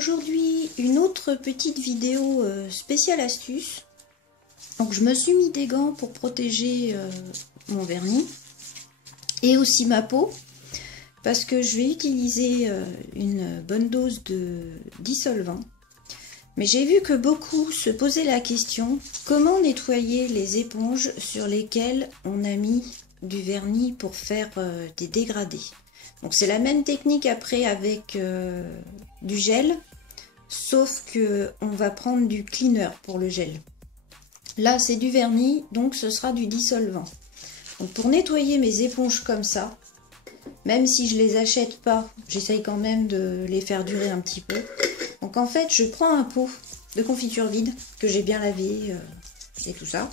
aujourd'hui une autre petite vidéo spéciale astuce. Donc je me suis mis des gants pour protéger mon vernis et aussi ma peau parce que je vais utiliser une bonne dose de dissolvant. Mais j'ai vu que beaucoup se posaient la question comment nettoyer les éponges sur lesquelles on a mis du vernis pour faire des dégradés. Donc c'est la même technique après avec du gel, sauf que on va prendre du cleaner pour le gel. Là c'est du vernis, donc ce sera du dissolvant. Donc pour nettoyer mes éponges comme ça, même si je les achète pas, j'essaye quand même de les faire durer un petit peu. Donc en fait je prends un pot de confiture vide que j'ai bien lavé et tout ça.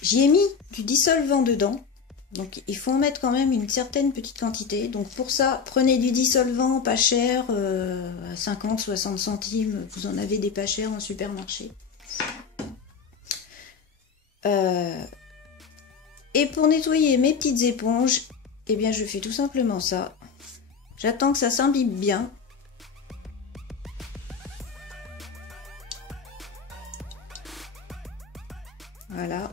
J'y ai mis du dissolvant dedans. Donc il faut en mettre quand même une certaine petite quantité. Donc pour ça, prenez du dissolvant pas cher, à 50-60 centimes. Vous en avez des pas chers en supermarché. Et pour nettoyer mes petites éponges, eh bien je fais tout simplement ça. J'attends que ça s'imbibe bien. Voilà.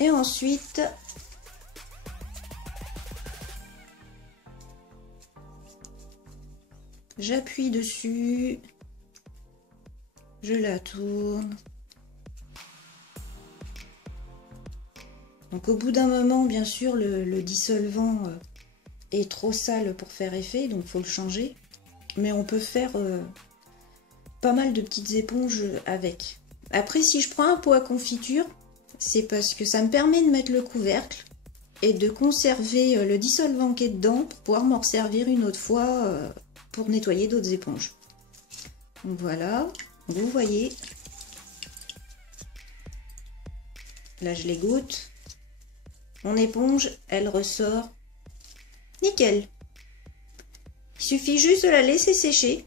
Et ensuite, j'appuie dessus, je la tourne. Donc au bout d'un moment, bien sûr, le dissolvant est trop sale pour faire effet, donc il faut le changer. Mais on peut faire pas mal de petites éponges avec. Après, si je prends un pot à confiture, c'est parce que ça me permet de mettre le couvercle et de conserver le dissolvant qui est dedans pour pouvoir m'en servir une autre fois pour nettoyer d'autres éponges. Donc voilà, vous voyez. Là, je l'égoutte. Mon éponge, elle ressort nickel. Il suffit juste de la laisser sécher.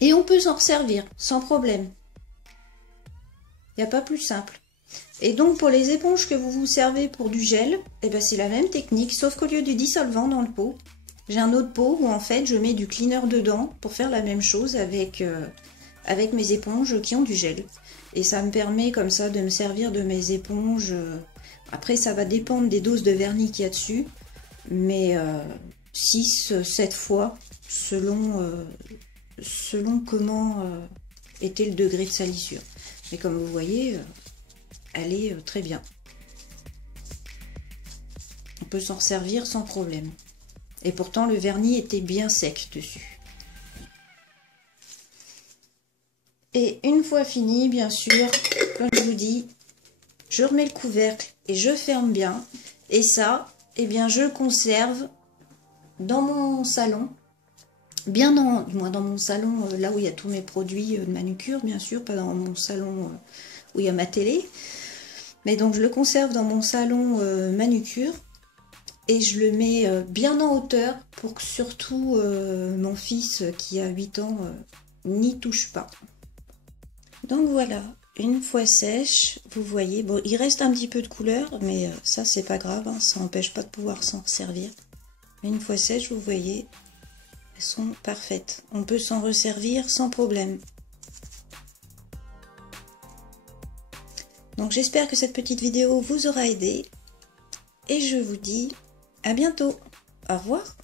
Et on peut s'en resservir sans problème. Il n'y a pas plus simple. Et donc pour les éponges que vous vous servez pour du gel, eh ben c'est la même technique, sauf qu'au lieu du dissolvant dans le pot, j'ai un autre pot où en fait je mets du cleaner dedans pour faire la même chose avec, avec mes éponges qui ont du gel. Et ça me permet comme ça de me servir de mes éponges. Après ça va dépendre des doses de vernis qu'il y a dessus, mais 6-7 fois selon comment était le degré de salissure. Mais comme vous voyez, elle est très bien. On peut s'en servir sans problème. Et pourtant, le vernis était bien sec dessus. Et une fois fini, bien sûr, comme je vous dis, je remets le couvercle et je ferme bien. Et ça, eh bien, je le conserve dans mon salon. Bien dans mon salon, là où il y a tous mes produits de manucure, bien sûr, pas dans mon salon où il y a ma télé. Mais donc je le conserve dans mon salon manucure et je le mets bien en hauteur pour que surtout mon fils qui a 8 ans n'y touche pas. Donc voilà, une fois sèche, vous voyez, bon il reste un petit peu de couleur, mais ça c'est pas grave, hein, ça n'empêche pas de pouvoir s'en servir. Mais une fois sèche, vous voyez, elles sont parfaites. On peut s'en resservir sans problème. Donc j'espère que cette petite vidéo vous aura aidé. Et je vous dis à bientôt. Au revoir.